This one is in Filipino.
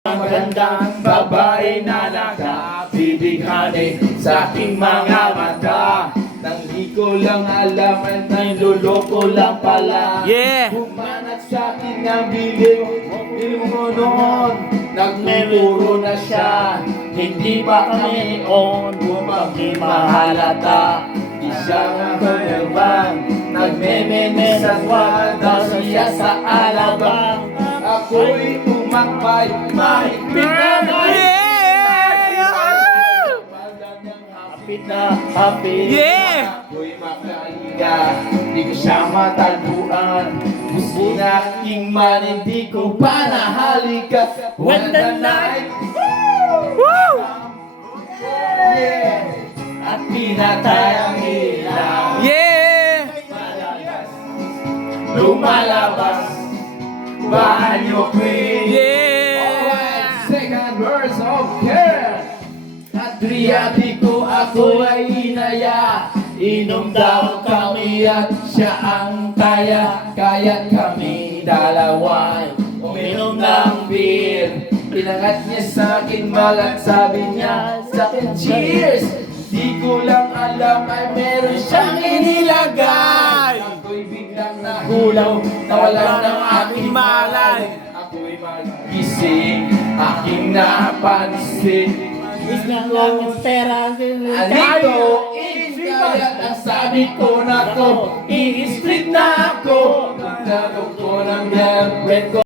Magandang babae na nakabibighani sa aking mga mata. Nang di ko lang alam ay niloloko lang pala. Bumanat sa akin ang bibig mo noon. Nagmumuro na siya, hindi pa kami on. Bumagi mahalata, di siya nga pagkabang. Nagmemene sa kwanda siya sa alabang. Ako'y umakbay, mahigpit na hapit na hapit. Ako'y makahinga, di ko siya matagpuan. Gusto na aking man, hindi ko pa nahalika. When the night at pinatay ang ilaw, lumalabas banyo queen. Alright, second verse of care. Adriatico, ako ay inaya. Inom daw kami at siya ang kaya. Kaya't kami dalawa uminom ng beer. Pinangat niya sa akin malat, sabi niya sa akin cheers. Di ko lang alam ay meron siyang inilagay. Ako'y biglang nahulaw, nawalan ng aking malay. Ako'y magising, aking napansin. Biglang lang ang pera. Alito, kaya ang sabi ko na ko, i-split na ako. Nagtagok ko ng girlfriend ko.